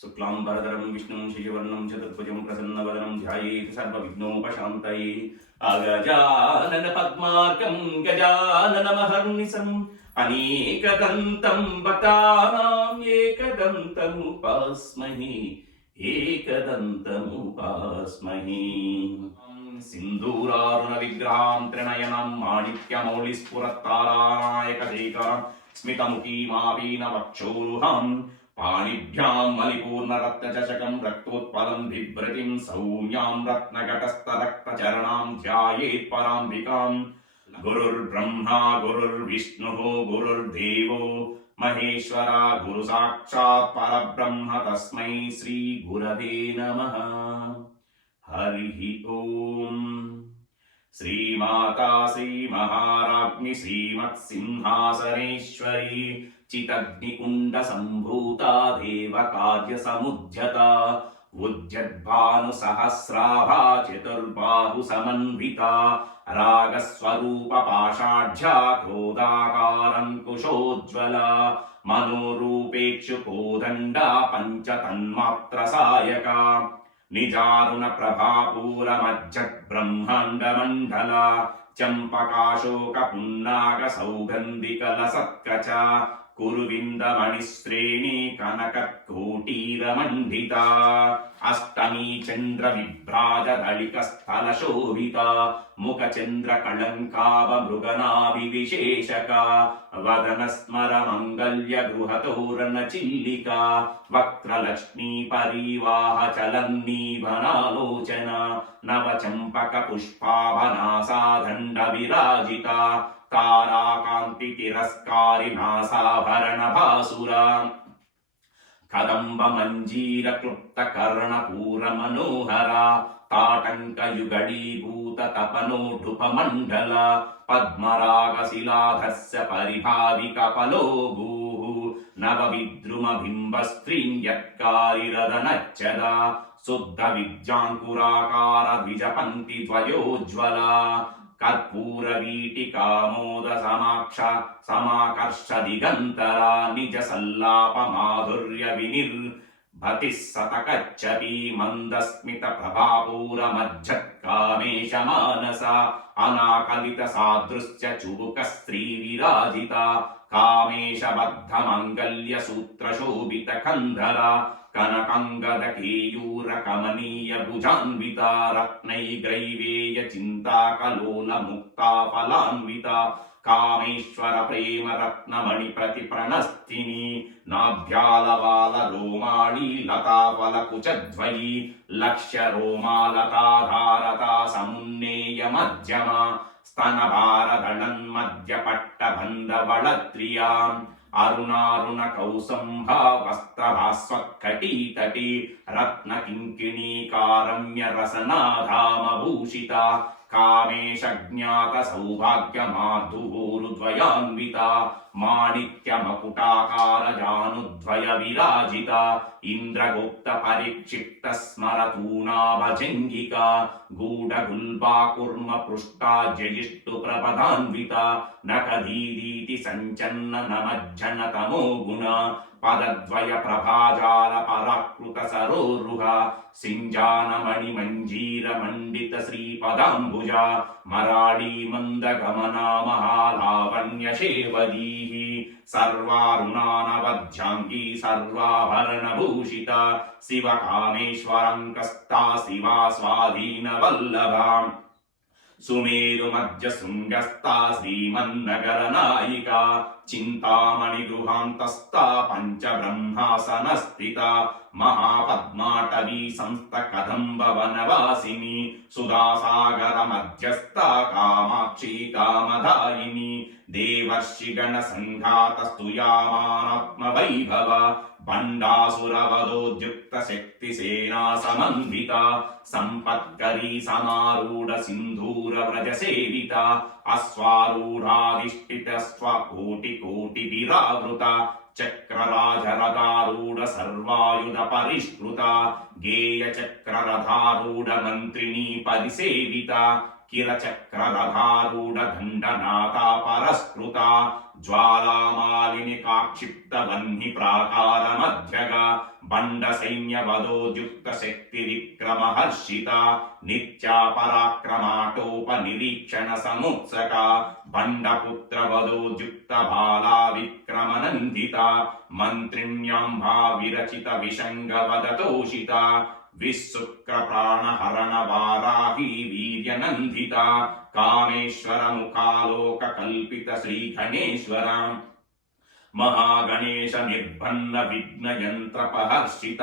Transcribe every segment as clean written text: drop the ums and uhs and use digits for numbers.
शुक्लांबरधरं विष्णुं शशिवर्णं चतुर्भुजं प्रसन्नवदनं ध्यायेत् सर्वविघ्नोपशान्तये अगजानन पद्मार्कं गजाननमहर्निशम् अनेकदन्तं भक्तानाम् एकदन्तमुपास्महे एकदन्तमुपास्महे सिन्दूरारुण विग्रहां त्रिनयनं माणिक्यमौलिस्फुरत्तारानायकशेखरं स्मितमुखीमावीनवक्षोरुहम् पाणिभ्यां मलिपूर्णरत्नचषकं रक्तोत्पलं बिभ्रतिं सौम्यां रत्नघटस्थरक्तचरणां ध्यायेत् पराम्बिकां गुरुर्ब्रह्मा गुरुर्विष्णुः गुरुर्देवो महेश्वरा गुरुसाक्षात् परब्रह्म तस्मै श्रीगुरवे नमः। हरिः ओम्। श्रीमाता श्रीमहाराज्ञी श्रीमत्सिंहासनेश्वरी चितग्निकुण्डसम्भूता देवकार्यसमुद्यता उद्यद्भानुसहस्राभा चतुर्बाहुसमन्विता रागस्वरूपपाषाढ्या क्रोधाकारङ्कुशोज्ज्वला मनोरूपेक्षुकोदण्डा पञ्चतन्मात्रसायका निजारुणप्रभापूरमज्जद्ब्रह्माण्डमण्डला चम्पकाशोकपुन्नागसौगन्धिकलसत्कचा कुरुविन्दमणिश्रेणी कनककोटीरमण्डिता अष्टमी चन्द्रविभ्राजदलिकस्थलशोभिता मुखचन्द्रकळङ्कावमृगनाभिविशेषका वदनस्मरमङ्गल्यगृहतोरणचिल्लिका वक्त्रलक्ष्मी परिवाहचलन्नीभनालोचना नवचम्पकपुष्पाभनासादण्डविराजिता ताराकान्तितिरस्कारिनासाभरणभासुरा कदम्बमञ्जीरक्लुप्तकर्णपूरमनोहरा ताटङ्कयुगडीभूततपनोढुपमण्डला पद्मरागशिलाधस्य परिभाविकपलो भूः नवविद्रुमबिम्बस्त्रीं यत्कारिरदनच्छदा शुद्धविद्याङ्कुराकार द्विजपङ्क्ति द्वयोज्ज्वला कर्पूरवीटिकामोदसमाक्ष समाकर्ष दिगन्तरा निजसल्लापमाधुर्य विनिर्भतिः सतकच्छति मन्दस्मितप्रभापूरमज्जत्कामेशमानसा अनाकलितसादृश्य चुबुकस्त्रीविराजिता कामेशबद्धमङ्गल्यसूत्रशोभितकन्धरा कनकङ्गदकेयूरकमनीयभुजान्विता रत्नैग्रैवेयचिन्ताकलोलमुक्ताफलान्विता कामेश्वरप्रेमरत्नमणिप्रतिप्रणस्थिनी नाभ्यालवालरोमाणी लताफलकुचध्वयी लक्ष्यरोमालताधारता समुन्नेयमध्यमा स्तनभारदळन्मध्यपट्टबन्धवळत्रियाम् अरुणारुणकौसम्भा वस्त्रभास्वत्कटीतटी रत्नकिङ्किणीकारम्यरसनाधामभूषिता कामेशज्ञातसौभाग्यमाधुभूरुद्वयान्विता माणिक्यमकुटाकारजानुद्वयविराजिता इन्द्रगुप्तपरिक्षिप्तस्मरतूणाभजङ्गिका गूढगुल्बाकुर्मपृष्टा जयिष्टुप्रपदान्विता नखदीदीति सञ्चन्ननमज्जनतमो गुणा पदद्वय प्रभाजाल पराकृत सरोरुहा सिञ्जानमणिमञ्जीरमण्डित श्रीपदाम्बुजा मराळी मन्दगमना महालावण्यशेवदीः सर्वारुणानवध्याङ्गी सर्वाभरणभूषिता शिवकामेश्वरङ्कस्ता शिवा स्वाधीनवल्लभा सुमेरुमध्यशृङ्गस्था श्रीमन्नगरनायिका चिन्तामणिगृहान्तस्था पञ्चब्रह्मासनस्थिता महापद्माटवी संस्थकदम्बवनवासिनी सुधासागरमध्यस्था कामाक्षी कामदायिनी देवर्षिगणसङ्घातस्तुयामानात्मवैभव बण्डासुरवधोद्युक्तशक्तिसेना समन्विता सम्पत्करी समारूढ सिन्धूरव्रजसेविता अश्वारूढाधिष्ठितस्वकोटिकोटिविरावृता चक्रराजरथारूढ सर्वायुधपरिष्कृता गेयचक्ररथारूढ मन्त्रिणी परिसेविता किरचक्ररथारूढ दण्डनाथा परस्कृता జ్వాలామాలిని కాక్షిప్త వహ్ని ప్రాకార మధ్యగా బండ సైన్యవదోద్యుక్త శక్తి విక్రమ హర్షిత నిత్యా పరాక్రమాటోప నిరీక్షణ సముత్సక బండపుత్ర వదోద్యుక్త బాలా విక్రమ నందిత మంత్రిణ్యాంభా విరచిత విషంగ వదతోషిత విశుక్ర ప్రాణహరణ వారాహి వీర్యనందిత కామేశ్వర ముఖాలోక కల్పిత శ్రీ గణేశ్వర మహాగణేశ నిర్భన్న విఘ్నయంత్రపహర్షిత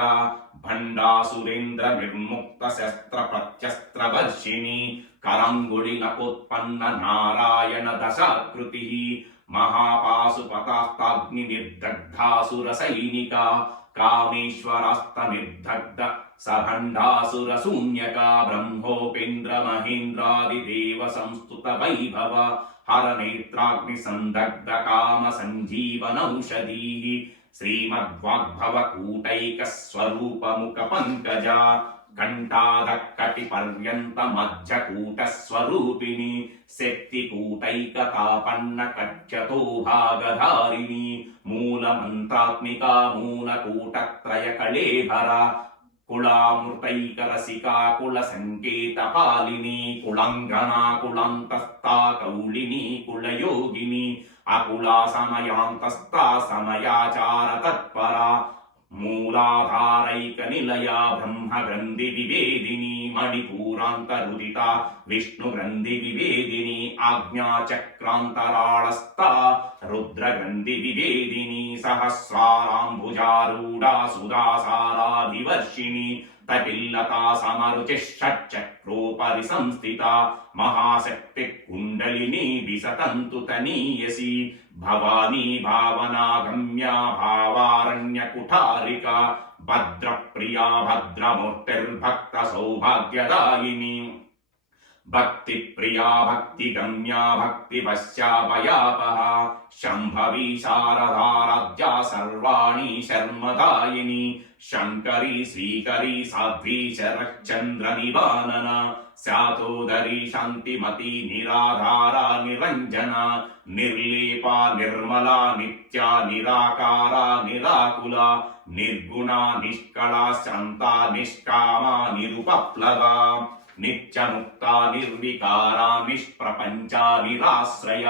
భండాసురేంద్ర నిర్ముక్త శస్త్ర ప్రత్యస్త్ర వర్షిణి కరంగుళినపోత్పన్న నారాయణ దశాకృతి మహాపాశుపతాస్తాగ్ని నిర్దగ్ధాసుర సైనిక కామేశ్వరాస్త నిర్దగ్ధ సభండాసుర శూన్యక బ్రహ్మోపేంద్ర మహేంద్రాది దేవ సంస్తుత వైభవ హర నేత్రాగ్ని సందగ్ధ కామ సంజీవనౌషధీ శ్రీమద్వాగ్భవ కూటైక స్వరూప ముఖ పంకజ కంఠాదక్కటి పర్యంత మధ్యకూట స్వరూపిణి శక్తి కూటైక తాపన్న కక్షతో భాగధారిణి మూల మంత్రాత్మిక మూలకూటత్రయ కళేభర కుళామృతైక రసికా కుల సంకేత పాలిని కుళంగనా కుళంతస్థా కౌళిని కుళయోగిని అకులా సమయాంతస్థా సమయాచార తత్పర మూలాధారైక నిలయా బ్రహ్మ గ్రంథి వివేదిని మణిపూరాంతరుదిత విష్ణు గ్రంథి వివేదిని ఆజ్ఞాచక్రాంతరాళస్థ రుద్ర గ్రంథి వివేదిని సహస్రారాంబుజారూఢా సుదాసారాదివర్షిణి తపిల్లతా సమరుచి షట్చక్రోపరి సంస్థిత మహాశక్తి కుండలిని విసతంతు తనీయసి భవానీ భావనాగమ్య భావారణ్య కుఠారిక భద్రప్రియా భద్రమూర్తిర్భక్త సౌభాగ్యదాయిని భక్తి ప్రియా భక్తి గమ్యా భక్తి వశ్యాపయాపహ శంభవి శారదారాధ్యా సర్వాణి శర్మదాయిని శంకరీ శ్రీకరీ సాధ్వీ శరశ్చంద్ర నివానన శాతోదరీ శాంతిమతి నిరాధార నిరంజన నిర్లేపా నిర్మలా నిత్యా నిరాకార నిరాకుల నిర్గుణ నిష్కళ శాంత నిష్కామ నిరుపప్లవ నిత్యముక్త నిర్వికార నిష్ప్రపంచ నిరాశ్రయ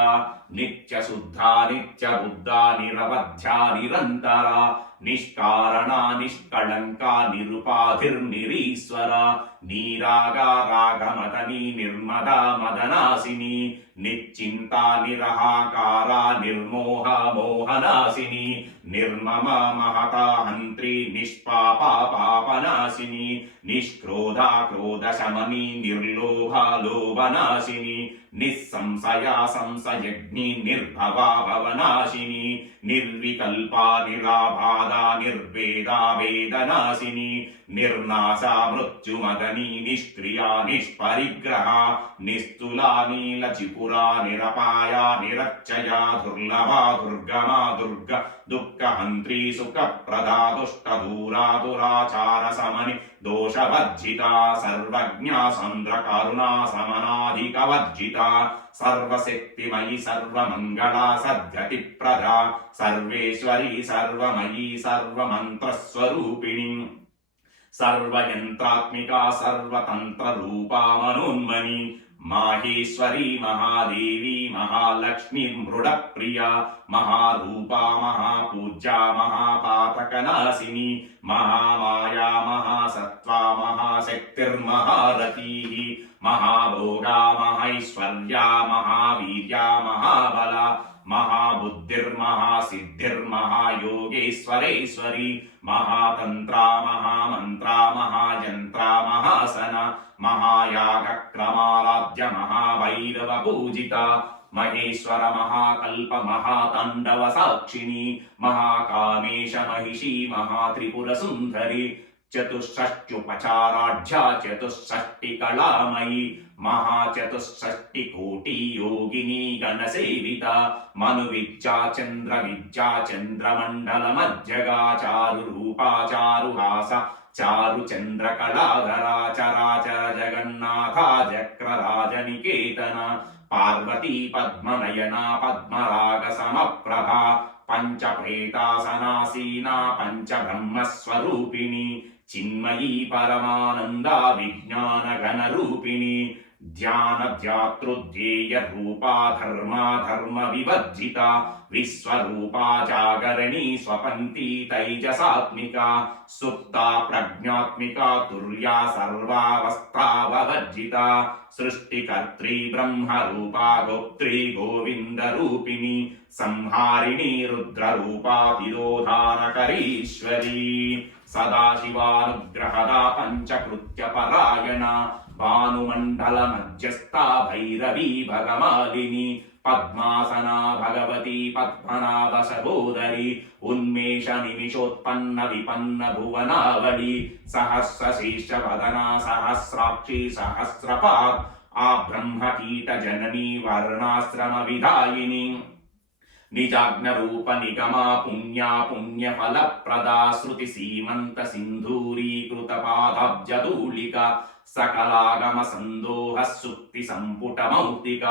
నిత్యశుద్ధ నిత్యబుద్ధ నిరవధ్య నిరంతర నిష్కారణ నిష్కళంక నిరుపాధిర్నిరీశ్వర నీరాగ రాగమదని నిర్మద మదనాసిని నిశ్చింత నిరహాకార నిర్మోహ మోహనాసిని నిర్మమ మహత హంత్రి నిష్పాప పాపనాశిని నిష్క్రోధ క్రోధ శమని నిర్లోభ లోభనాశిని నిస్సంశయ సంశయజ్ఞి నిర్భవ భవనాశిని నిర్వికల్ప నిరాబాధ నిర్వేద వేదనాశిని నిర్నాశ మృత్యుమదని నిష్క్రియా నిష్పరిగ్రహ నిస్తులా నీలచిపురా నిరపాయ నిరచ్చయ దుర్లభా దుర్గమా దుర్గ దుఃఖహంత్రీ సుఖప్రదా దుష్టదూరా దురాచార సమని దోషవర్జిత సర్వజ్ఞ సంద్రకరుణా సమనాధికవర్జిత సర్వశక్తిమయి సర్వమంగళ సద్గతి ప్రదా సర్వేశ్వరి సర్వమయీ సర్వమంత్రస్వరూపిణి సర్వయంత్రాత్మిక సర్వతంత్ర రూపా మనోన్మణి మాహేశ్వరీ మహాదేవి మహాలక్ష్మి మృడ ప్రియ మహారూపా మహాపూజ్య మహాపాతకనాశిని మహామాయా మహాసత్వా మహాశక్తిర్మహారతీ మహాభోగా మహైశ్వర్యా మహావీర్యా మహాబల మహాబుద్ధిర్మహాసిద్ధిర్మహాయోగేశ్వరేశ్వరి మహాతంత్ర మహామంత్ర మహాయంత్ర మహాసన మహాయాగక్రమారాధ్య మహాభైరవ పూజిత మహేశ్వర మహాకల్ప మహాతాండవ సాక్షిణి మహాకామేశ మహిషి మహాత్రిపుర సుందరి చతుషష్ట్యుపచారాఢ్యా చతుషష్టి కళామయి మహాచతుషష్టి కోటి యోగిని గణసేవిత మను విద్యా చంద్ర విద్యా చంద్రమండల మధ్యగా చారు రూపా చారు హాస చారు చంద్ర కళాధరా చరాచర జగన్నాథ చక్ర రాజనికేతన పార్వతీ పద్మనయనా పద్మరాగ సమప్రభా పంచప్రేతాసనాసీనా పంచబ్రహ్మస్వరూపిణి చిన్మయీ పరమానంద విజ్ఞాన గణరూపిణి ధ్యాన ధ్యాతృధ్యేయ రూపా ధర్మ వివర్జిత విశ్వరూపా జాగరణీ స్వపంతి తైజసాత్మిక సుప్త ప్రజ్ఞాత్మిక తుర్యా సర్వావస్థావవర్జిత సృష్టికర్త్రీ బ్రహ్మరూపా గోప్త్రీ గోవింద రూపిణి సంహారిణి రుద్రరూపా తిరోధానకరీశ్వరీ సదాశివానుగ్రహదా పంచకృత్య పరాయణ భానుమండల మధ్యస్థ భైరవీ భగమాలిని పద్మాసనా భగవతి పద్మనాభ సహోదరి ఉన్మేష నిమిషోత్పన్న విపన్న భువనావళి సహస్ర శీర్ష వదనా సహస్రాక్షి సహస్రపాద్ ఆ బ్రహ్మకీట జననీ వర్ణాశ్రమ విధాయిని నిజాజ్ఞ రూప నిగమా పుణ్యా పుణ్య ఫలప్రదా శృతి సీమంత సింధూరీకృత పాదాబ్జధూళిక సకలాగమ సందోహ సుక్తి సంపుట మౌక్తిక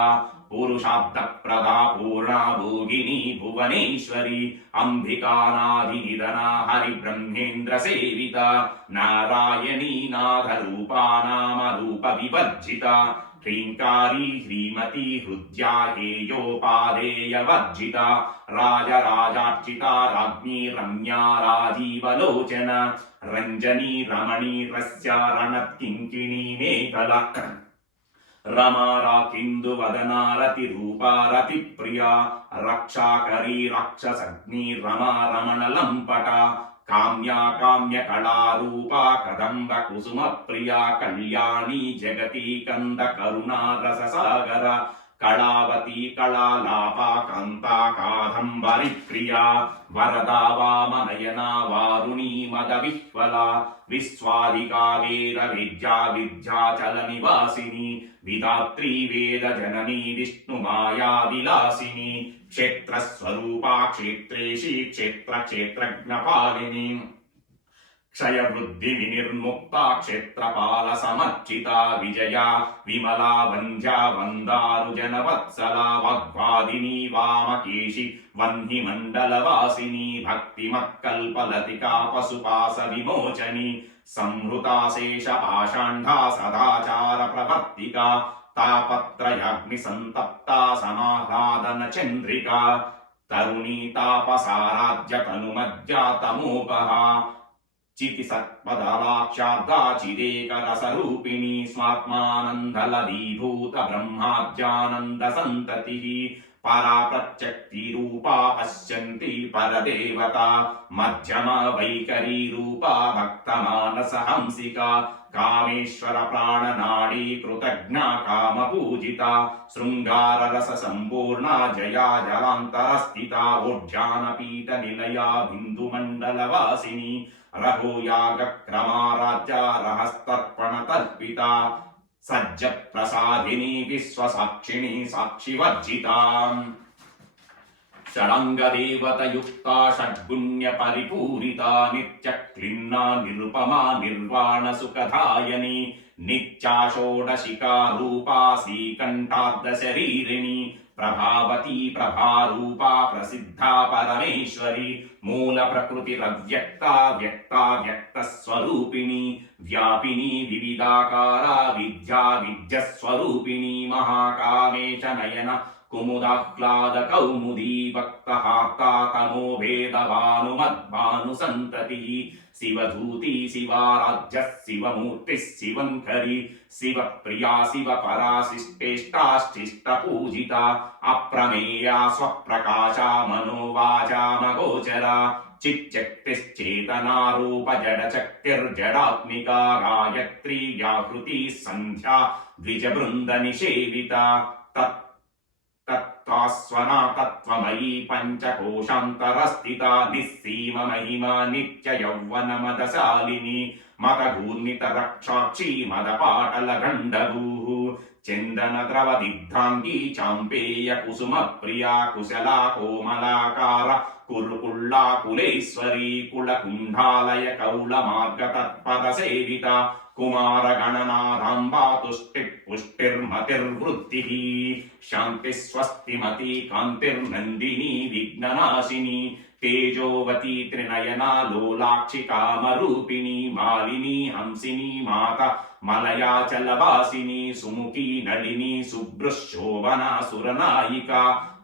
పురుషార్థ ప్రదా పూర్ణా భోగిని భువనేశ్వరి అంబికానాది నిదనా హరి బ్రహ్మేంద్ర సేవిత నారాయణీ నాథ రూపా నామ రూప వివర్జిత హ్రీంకారీ హ్రీమతి హృద్యా హేయోపాదేయ వర్జిత రాజరాజార్చిత రాజ్ఞీ రమ్యా రాజీవలోచన రంజనీ రమణీ రస్య రణత్కింకిణీ మేఖల రమారాకిందు వదనారతి రూపారతి ప్రియా రక్షాకరీ రాక్షసగ్ని రమా రమణ లంపట కామ్యా కామ్య కళారూపా కదంబ కుసుమ ప్రియా కళ్యాణి జగతి కంద కరుణా రస సాగర కళావతి కళాలాపా కాంతా కాదంబరి ప్రియా వరదా వామనయనా వారుణీ మద విహ్వల విశ్వాదికా వేద విద్యా విద్యాచల నివాసిని విధాత్రీ వేద జననీ విష్ణు మాయా విలాసిని క్షేత్రస్వరూపా క్షేత్రేషి క్షేత్రజ్ఞపాలిని క్షయ వృద్ధి వినిర్ముక్త క్షేత్రపాల సమర్చిత విజయ విమలా వంధ్యా వందారు జనవత్సల వాగ్వాదిని వామకేశి వహ్ని మండలవాసిని భక్తిమత్కల్పలతికా పశుపాస విమోచని సంహృతాశేష పాషాంఢా సదాచార ప్రవర్తిక తాపత్రయాగ్ని సంతప్త సమాహ్లాదన చంద్రిక తరుణీ తాపసారాధ్య తనుమజ్జాతమోపహ చితి సత్పదలాక్షార్ధా చిదేకరసరూపిణి స్వాత్మానందలదీభూత బ్రహ్మాద్యానంద సంతతి పరా ప్రత్యక్తి రూపా పశ్యంతి పరదేవత మధ్యమ వైఖరీ రూపా భక్తమానస హంసిక కామేశ్వర ప్రాణనాడీ కృతజ్ఞ కామ పూజిత శృంగార రస సంపూర్ణ జయా జలాంతరస్థిత ఓఢ్యానపీఠ నిలయా బిందు మండల వాసిని రఘోయాగ క్రమారాజ్య రహస్తర్పణ తర్పిత సజ్జ ప్రసాదిని విశ్వసాక్షిణి సాక్షివర్జిత షడంగదేవతయుక్త షడ్గుణ్య పరిపూరిత నిత్య క్లిన్నా నిరుపమా నిర్వాణ సుఖదాయని నిత్యా షోడశికా రూపా శ్రీకంఠార్ధ శరీరిణి ప్రభావతి ప్రభారూపా ప్రసిద్ధా పరమేశ్వరి మూల ప్రకృతిరవ్యక్త వ్యక్త వ్యక్త స్వరూపిణి వ్యాపిని వివిధాకార విద్యా విద్య స్వరూపిణి మహాకామేశ నయన కుముదాహ్లాద కౌముదీ భక్తహార్తా తమో భేదభానుమద్భాను సంతతి శివధూతి శివారాధ్య శివమూర్తి శివంకరి శివ ప్రియా శివ పరాశిష్టేష్టాష్టిష్ట పూజిత అప్రమేయా స్వప్రకాశ మనోవాచామగోచర చిచ్చక్తిశ్చేతనారూప జడచక్తిర్జడాత్మికా గాయత్రీ వ్యాహృతి సంధ్యా ద్విజబృంద నిషేవిత తత్వాస్వనా తత్వమయీ పంచకోశాంతరస్థిత నిస్సీమ మహిమా నిత్య యౌవన మదశాలిని మతగూర్ణిత రక్షాక్షి మదపాటల గండభూ చందన ద్రవ దిగ్ధాంగి చాంపేయ కుసుమ ప్రియా కుశలా కోమలాకార కురుకుళ్ళా కులేశ్వరీ కులకుంఠాలయ కౌళ మార్గ తత్పద సేవిత కుమారగణనాథాంబా తుష్టిఃపుష్టిర్మతిర్వృత్తిః శాంతిః స్వస్తిమతి కాంతిర్నందిని విఘ్ననాశిని తేజోవతి త్రినయనా లోలాక్షి కామరూపిణి మాలిని హంసిని మాత మలయాచలవాసిని సుముఖి నళిని శుభ్రశోభనా సురనాయిక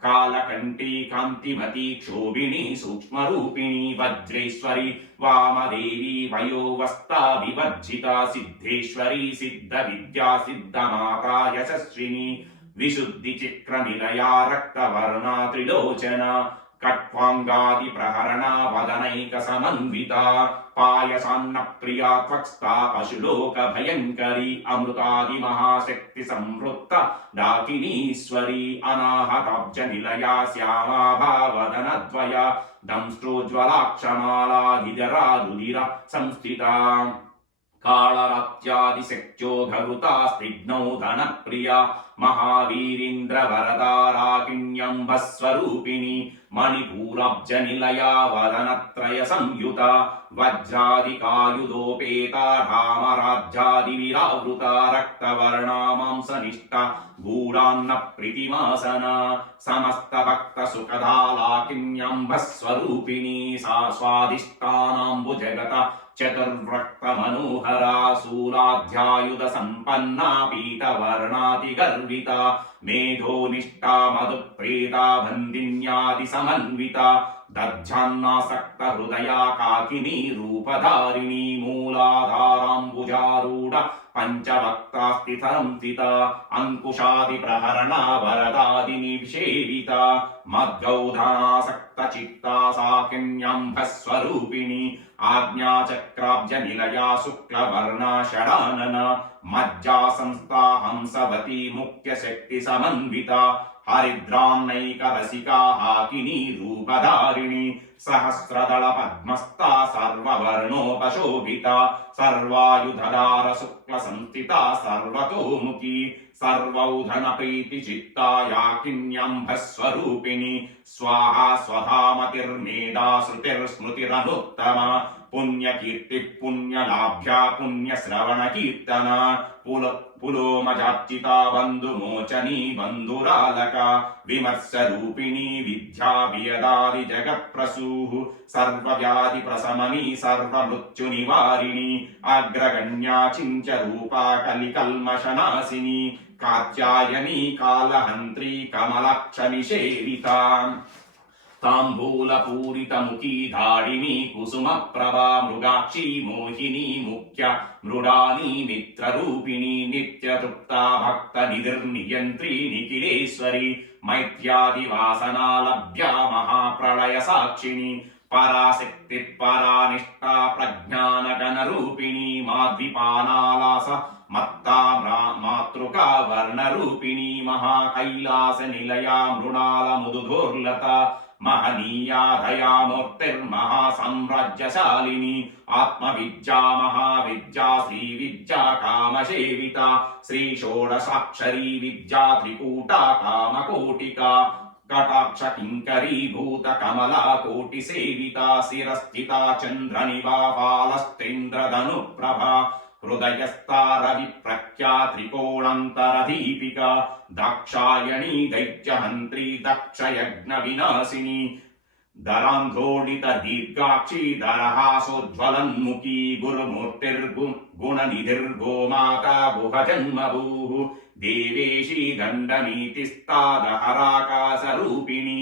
కాలకంఠీ కాంతిమతి క్షోభిణి సూక్ష్మరూపిణి వజ్రేశ్వరి వామదేవి వయోవస్థా వివర్జిత సిద్ధేశ్వరి సిద్ధ విద్యా సిద్ధమాత యశస్విని విశుద్ధి చక్ర నిలయా రక్తవర్ణా త్రిలోచన కట్వాంగాది ప్రహరణ వదనైక సమన్విత పాయసాన్న ప్రియా త్వక్స్థా పశులోక భయంకరి అమృతాది మహాశక్తి సంవృత్త డాకినీశ్వరి అనాహతాబ్జ నిలయా శ్యామాభావదన ద్వయ దంష్ట్రోజ్వలాక్షమాలా గిజరా రుధిర సంస్థిత కాళరాత్యాదిశక్త్యో భరుతా స్నిగ్నౌ ధనప్రియా మహావీరీంద్ర వరదారాకిణ్యంబస్వరూపిణి మణిపూరాబ్జ నిలయా వదనత్రయ సంయుత వజ్రాదికాయుధోపేత రామరాజ్యాది విరావృత రక్తవర్ణా మాంసనిష్ట గూఢాన్న ప్రీతిమాసన సమస్త భక్త సుఖదాలాకిన్యంబస్వరూపిణి సా స్వాదిష్టానాంబు జగత చతుర్వక్త మనోహరా శూలాధ్యాయుధ సంపన్నా పీతవర్ణాతి గర్విత మేధోనిష్టా మధుప్రేతా బందిన్యాది సమన్విత దధ్యాన్నాసక్త హృదయా కాకినీ రూపధారిణి మూలాధారాంబుజారూఢ పంచవక్తాస్థితరంస్థిత అంకుశాది ప్రహరణ వరదాదిని విషేవిత మద్గౌధనాసక్త చిత్తా సాకిన్యంభస్వరూపిణి ఆజ్ఞాచక్రాబ్జ నిలయా శుక్లవర్ణా షడానన మజ్జా సంస్థా హంసవతి ముఖ్య శక్తి సమన్విత హరిద్రాన్నైక రసికా హాకిని రూపధారిణి సహస్రదళ పద్మస్థా సర్వవర్ణోపశోభిత సర్వాయుధదార శుక్ల సంస్థిత సర్వతోముఖి సర్వౌధన ప్రీతి చిత్తాయాకిన్యంభస్వరూపిణి స్వాహా స్వధామతిర్మేధా శృతిర్స్మృతిరనుత్తమ పుణ్యకీర్తి పుణ్యలాభ్యా పుణ్యశ్రవణ కీర్తన పులోమజార్చిత బంధుమోచనీ బంధురాలక విమర్శరూపిణి విద్యా వియదాది జగత్ప్రసూః సర్వవ్యాధి ప్రశమని సర్వమృత్యు నివారిణి అగ్రగణ్యా చించ రూపా కలికల్మషనాశిని కాత్యాయని కాలహంత్రి కమలక్ష నిషేవిత తాంబూలపూరితముఖీ ధాడిని కుసుమ ప్రభా మృగాక్షి మోహిని ముఖ్య మృడాని మిత్రరూపిణి నిత్యతృప్తా భక్త నిధిర్నియంత్రి నిఖిలేశ్వరి మైత్ర్యాది వాసనాలభ్యా మహాప్రళయ సాక్షిణి పరాశక్తి పరానిష్టా ప్రజ్ఞానగణ రూపిణి మాద్విపానాలాస మత్తా మాతృకా వర్ణరూపిణి మహాకైలాస నిలయా మృణాల ముదుధోర్లత మహనీయా దయామూర్తిర్మహాసామ్రాజ్యశాలిని ఆత్మవిద్యా మహావిద్యా శ్రీ విద్యా కామసేవిత శ్రీ షోడశాక్షరీ విద్యా త్రికూటా కామకోటికా కటాక్ష కింకరీభూత కమలా కోటి సేవిత శిరస్థిత చంద్ర నివాపాలస్తేంద్రధను ప్రభా హృదయస్తారవి ప్రఖ్యా త్రికోణంతరదీపిక దాక్షాయణీ దైత్యహంత్రి దక్షయజ్ఞ వినాశిని దరాంధోడిత దీర్ఘాక్షి దరహాసోజ్వలన్ముఖీ గురుమూర్తిర్గుణనిధిర్గోమాతా గుహజన్మభూః దేవేశీ దండనీతిస్తాదహరాకాశరూపిణి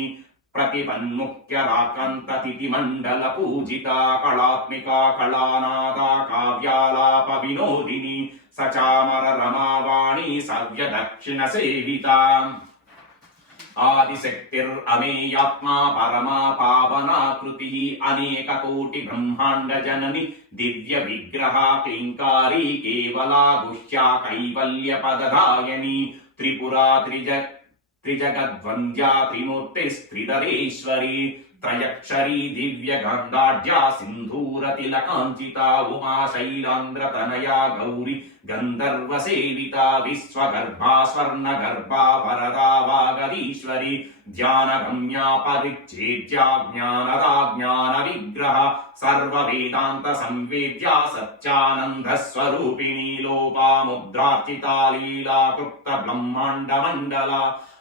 प्रतिपन्मुख्यराकान्ततिथि मंडल पूजिता कलात्मिका कलानादा काव्यालाप विनोदिनी सचामर रमावाणी सव्य दक्षिण सेविता आदिशक्तिर् अमेयात्मा परमा पावनाकृतिः अनेक कोटि ब्रह्मांड जननी दिव्य विग्रह क्लींकारी केवला गुह्या कैवल्य पदधायनी त्रिपुरा త్రిజగద్వంద్యా త్రిమూర్తిస్త్రిదరేశ్వరి త్రయక్షరీ దివ్యగంధాఢ్యా సింధూరతిలకాంచితా ఉమా శైలాంధ్రతనయా గౌరి గంధర్వసేవితా విశ్వగర్భా స్వర్ణగర్భా వరదా వాగదీశ్వరి ధ్యానగమ్యా పరిచ్ఛేద్యా జ్ఞానదా జ్ఞాన విగ్రహ సర్వవేదాంత సంవేద్యా సత్యానంద స్వరూపిణీ లోపాముద్రార్చితా లీలాకృప్త బ్రహ్మాండ మండల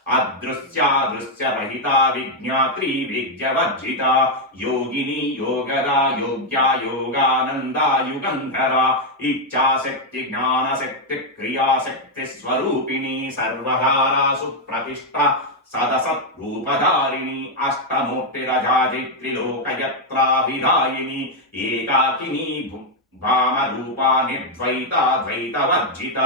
అదృశ్యాదృశ్యరహితా విజ్ఞాత్రీ విద్యవర్జిత యోగిని యోగదా యోగ్యా యోగానందా యుగంధరా ఇచ్ఛాశక్తి జ్ఞానశక్తి క్రియాశక్తి స్వరూపిణి సర్వధారా సుప్రతిష్ఠ సదసత్రూపధారిణి అష్టమూర్తిరజాజిత్రిలోకయత్రాభిధాయిని ఏకాకిని భామరూపా నిర్ద్వైతాద్వైతవర్జిత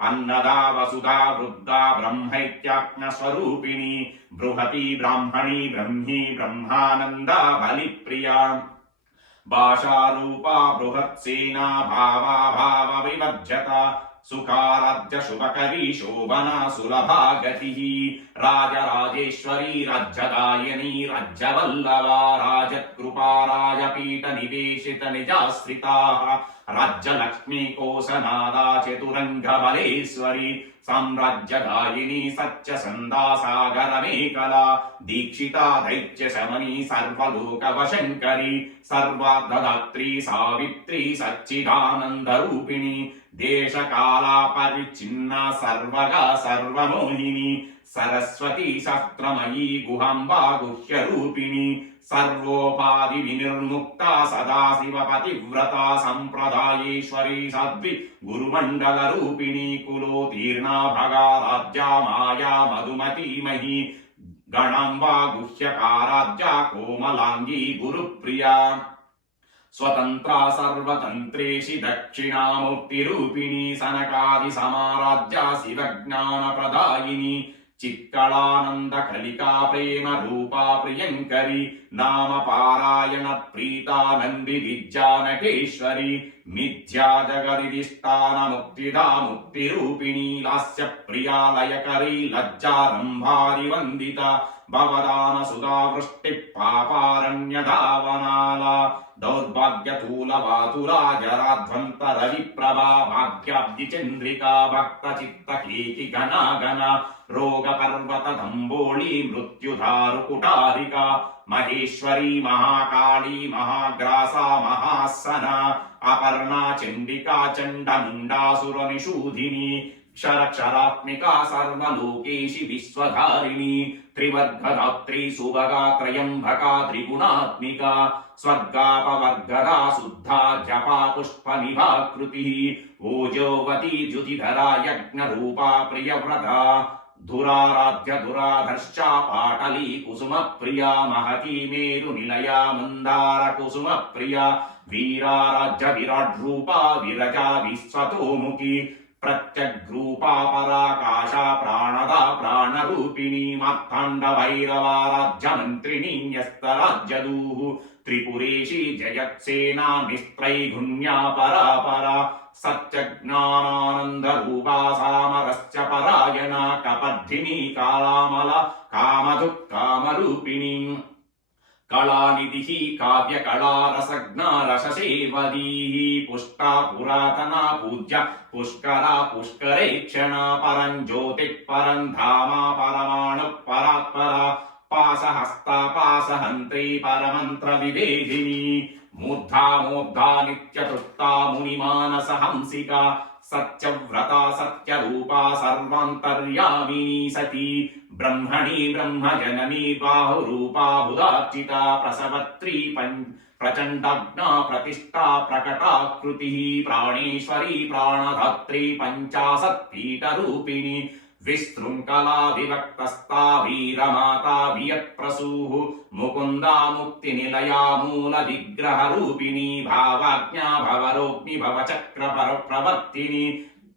అన్నదా వసుధా వృద్ధా బ్రహ్మైత్యాజ్ఞ స్వరూపిణి బృహతి బ్రాహ్మణి బ్రహ్మీ బ్రహ్మానందా బలిప్రియా భాషారూపా బృహత్సేనా భావా భావ వివర్జత సుఖారాధ్య శుభకరీ శోభనా సులభా గతి రాజరాజేశ్వరీ రాజ్యదాయనీ రాజ్యవల్లభా రాజకృపా రాజపీఠ నివేశిత నిజాశ్రితా రాజ్యలక్ష్మీ కోశనాదా చతురంగ బలేశ్వరి సామ్రాజ్యదాయిని సత్యసందా సాగరమేకలా దీక్షితా దైత్య శమని సర్వలోక వశంకరి సర్వార్ధదాత్రి సావిత్రి సచ్చిదానంద రూపిణి దేశకాలా పరిచ్ఛిన్న సర్వగా సర్వమోహిని సరస్వతి శాస్త్రమయీ గుహాంబా గుహ్య రూపిణి సర్వోపాధి వినిర్ముక్త సదాశివ పతివ్రత సంప్రదాయేశ్వరీ సాధ్వి గురుమండల రూపిణి కులోతీర్ణా భగా రాజ్యా మాయా మధుమతీమహి గణాంబా గుహ్యకారాజ్యా కోమలాంగీ గురుప్రియా స్వతంత్రా సర్వతంత్రేషి దక్షిణామూర్తి రూపిణి సనకాది సమారాజ్యా శివజ్ఞాన ప్రదాయిని చిత్కళానంద కలికా ప్రేమ రూపా ప్రియంకరి నామ పారాయణ ప్రీతా నంది విద్యా నటేశ్వరి మిథ్యా జగదిష్టాన ముక్తిదా ముక్తి రూపిణి లాస్య ప్రియాలయకరీ లజ్జారంభారి వందిత భవదాన సుధా వృష్టి పాపారణ్యధావనాల దౌర్భాగ్యతూల వాతులా జరాధ్వంత రవి ప్రభా భాగ్యాబ్ది చంద్రికా భక్త చిత్త కేకి గణ రోగ పర్వత దంబోళి మృత్యుధారు కుటారిక మహేశ్వరీ మహాకాళీ మహాగ్రాసా మహాసన అపర్ణా చండికా చండముండాసుర నిషూధిని క్షరక్షరాత్మికా సర్వలోకేశి విశ్వధారిణి త్రివర్గదాత్రి సుభగా త్రయంబకా త్రిగుణాత్మికా స్వర్గాపవర్గదా శుద్ధా జపా పుష్ప నిభాకృతి ఓజోవతి జ్యుతిధరా యజ్ఞ రూపా ప్రియవ్రత ధురారాధ్య ధురాధర్ష పాటలీ కుసుమ ప్రియా మహతీ మేరు నిలయా మందార కుసుమ ప్రియా వీరారాధ్య విరాట్ రూపా విరజా విశ్వతోముఖి ప్రత్యగ్రూపా పరాకాశ ప్రాణదా ప్రాణరూపిణి మార్తాండ భైరవారాధ్య మంత్రిణీ న్యస్తరాజ్యదూః త్రిపురేషి జయత్సేనా నిస్త్రైగుణ్యా పరాపరా సత్యజ్ఞానానంద రూపా సామరస్య పరాయణ కపర్ధిని కాళామల కామధుఃకామరూపిణి కళానిధి కావ్య కళారసజ్ఞా రససేవదీ పుష్టా పురాతనా పూజ్య పుష్కర పుష్కరేక్షణ పరం జ్యోతి పరం ధామ పరమాణు పరాత్పర పాసహస్త పాసహంత్రీ పరమంత్ర వివేదిని మూర్ధా మూర్ధా నిత్యతృప్తా మునిమానస హంసిక సత్యవ్రత సత్యరూపా సర్వాంతర్యామిని సతీ బ్రహ్మణి బ్రహ్మజననీ బాహురూపా బుధార్చిత ప్రసవత్రీ ప్రచండాగ్నా ప్రతిష్టా ప్రకటాకృతి ప్రాణేశ్వరీ ప్రాణధాత్రీ పంచాశత్పీఠరూపిణి విశృంఖలా విభక్తస్థా వీరమాతా వియత్ప్రసూః ముకుందా ముక్తి నిలయా మూల విగ్రహ రూపిణి భావాజ్ఞా భవరోగ్ని భవచక్ర ప్రవర్తిని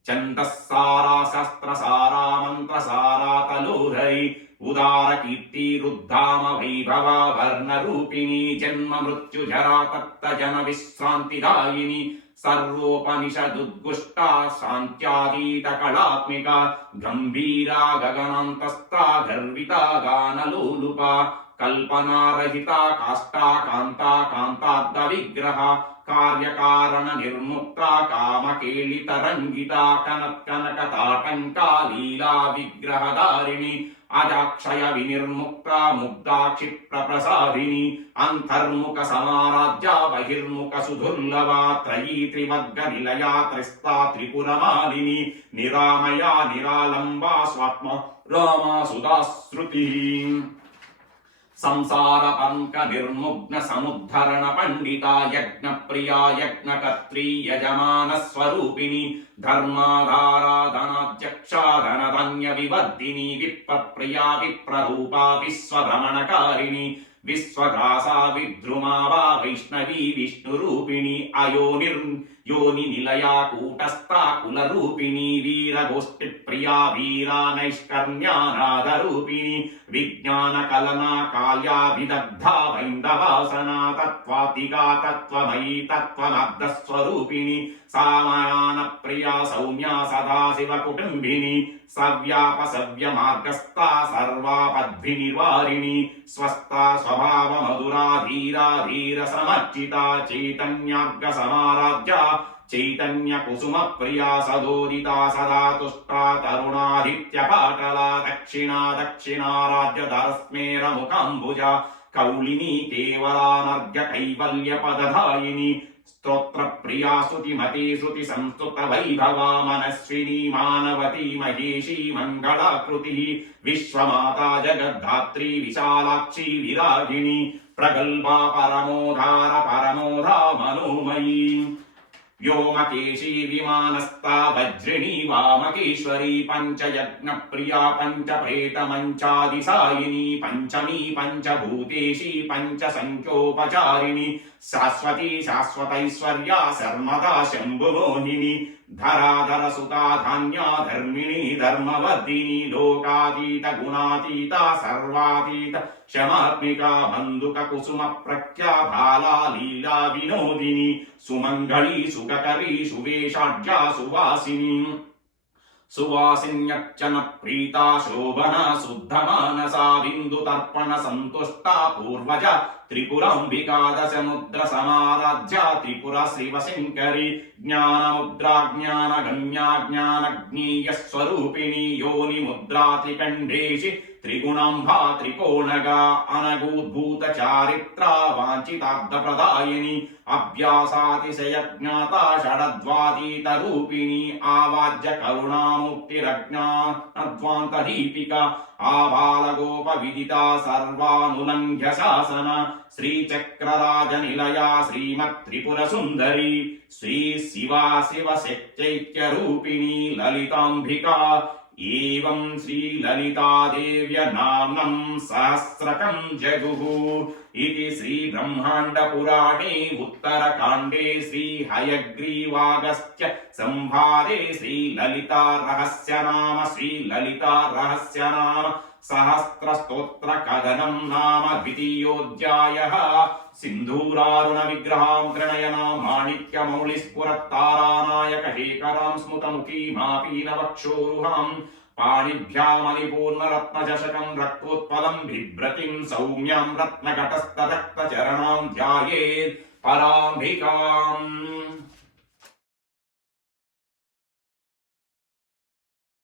ఛందస్సారా శస్త్రసారా మంత్రసారా తలోధరి ఉదార కీర్తి రుద్ధామ వైభవ వర్ణ రూపిణి జన్మ మృత్యు జరా తప్త జన విశ్రాంతిదాయిని సర్వోపనిషదుద్గుష్టా శాంత్యాతీత కళాత్మిక గంభీరా గగనాంతస్థా గర్వితా గానలోలుప కల్పనారహిత కాష్టా కాంతా కాంతార్థ విగ్రహ కార్యకారణ నిర్ముక్త కామకేళితరంగిత కనకతాటంకా లీలా విగ్రహధారిణి అజాక్షయ వినిర్ముక్త ముగ్ధాక్షిప్ర ప్రసాదిని అంతర్ముఖ సమారాజ్య బహిర్ముఖ సుదుర్లభ త్రయీ త్రివర్గ నిలయా త్రిస్తా త్రిపురమాలిని నిరామయా నిరాలంబా స్వాత్మ రామా సుధాశ్రుతి సంసార పంక నిర్ముగ్న సముద్ధరణ పండిత యజ్ఞ ప్రియా యజ్ఞకర్త్రీ యజమాన స్వరూపిణి ధర్మాధారాధనాధ్యక్షా ధనధన్య వివర్ధిని విప్రప్రియా విప్రరూపా విశ్వభ్రమణకారిణి విశ్వగ్రాసా విద్రుమావా వైష్ణవీ విష్ణురూపిణి యోని నిలయా కూటస్థా కులరూపిణి వీరగోష్ఠి ప్రియా వీరా నైష్కర్మ్యానాదరూపిణి విజ్ఞాన కలనా కాళ్యా విదగ్ధా వైందవాసనా తత్వాతికా తత్వమయీ తత్వమర్ధస్వరూపిణి సామయాన ప్రియా సౌమ్యా సదాశివ కుటుంబిని సవ్యాపసవ్య మార్గస్థా సర్వాపద్భి నిర్వారిణి స్వస్థా స్వభావ మధురా ధీరా ధీర సమర్చితా చైతన్యార్గ సమారాధ్య చైతన్య కుసుమ ప్రియా సదోదితా సదా తుష్టా తరుణాదిత్య పాటలా దక్షిణారాజ్య ధరస్మేర ముఖాంబుజ కౌళిని కేవలానర్ఘ్య కైవల్య పదధాయిని స్తోత్ర ప్రియా స్తుతిమతి శృతి సంస్తుత వైభవా మనస్విని మానవతి మహేషి మంగళాకృతి విశ్వమాతా జగద్ధాత్రి విశాలాక్షి విరాగిణి ప్రగల్భా పరమోధార మనోమయీ వ్యోమకేశీ విమానస్థా వజ్రిణీ వామకేశ్వరీ పంచయజ్ఞ ప్రియా పంచప్రేత మంచాదిసాయిని పంచమీ పంచభూతేశీ పంచ సంఖ్యోపచారిణి శాశ్వతీ శాశ్వతైశ్వర్యా శర్మదా శంభుమోహిని ధరాధర సుతా ధాన్యా ధర్మిణీ ధర్మవర్ధిని లోకాతీత గుణాతీత సర్వాతీత శమాత్మిక బంధుక కుసుమ ప్రఖ్యా బాలా లీలా వినోదిని సుమంగళీ సుఖకరీ సువేషాఢ్యా సువాసిని సువాసిన్యర్చన ప్రీతా శోభనా శుద్ధ మానసా బిందు తర్పణ సంతుష్టా పూర్వజ త్రిపురాంబికా దశముద్ర సమారాధ్య త్రిపుర శివశంకరి జ్ఞానముద్రా జ్ఞానగమ్యా జ్ఞానజ్ఞేయ స్వరూపిణి యోని ముద్రా త్రికంఠేషి త్రిగుణాంబా త్రికోణగా అనగూద్భూత చారిత్ర వాంఛితార్థ ప్రదాయిని అభ్యాసాతిశయ జ్ఞాత షడద్వాతీత రూపిణి ఆవాజ్య కరుణాముక్తిరజ్ఞానద్వాంత దీపిక ఆబాలగోప విదిత సర్వానులంఘ్య శాసన శ్రీచక్రరాజ నిలయా శ్రీమత్ త్రిపుర సుందరి శ్రీ శివా శివ శక్తైక్య రూపిణి లలితాంబికా ఏవం శ్రీ లలితాదేవ్య నామ్నం సహస్రకం జగుః ఇది శ్రీ బ్రహ్మాండ పురాణే ఉత్తరకాండే శ్రీ హయగ్రీవాగస్త్య సంవాదే శ్రీ లలితా రహస్య నామ సహస్ర స్తోత్ర కథనం నామ ద్వితీయోధ్యాయః సింధూరారుణ విగ్రహాం త్రినయనా మాణిక్య మౌళి స్ఫురత్తారానాయక శేఖరాం స్మృతముఖీ మాపీనవక్షోరుహాం పాణిభ్యామలిపూర్ణరత్నచషకం రక్తోత్పలం బిభ్రతిం సౌమ్యాం రత్నఘటస్థ రక్తచరణాం ధ్యాయేత్ పరాంబికాం